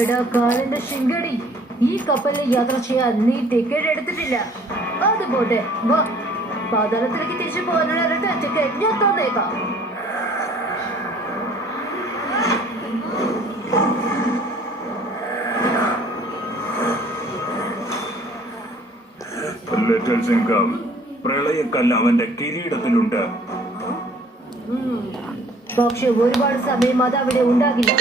എടാ കാലിന്റെ ശിങ്കടി, ഈ കപ്പലിൽ യാത്ര ചെയ്യാൻ നീ ടിക്കറ്റ് എടുത്തിട്ടില്ല. അതുപോട്ടെ, വാ, പാതാളത്തിലേക്ക് തിരിച്ചു പോകാനുള്ള റിട്ടേൺ ടിക്കറ്റ് ഞാൻ തന്നേക്കാം. ലിറ്റിൽ സിംഗം, പ്രളയക്കല്ല് അവന്റെ കിരീടത്തിലുണ്ട്. പക്ഷെ ഒരുപാട് സമയം അത് അവിടെ ഉണ്ടാകില്ല.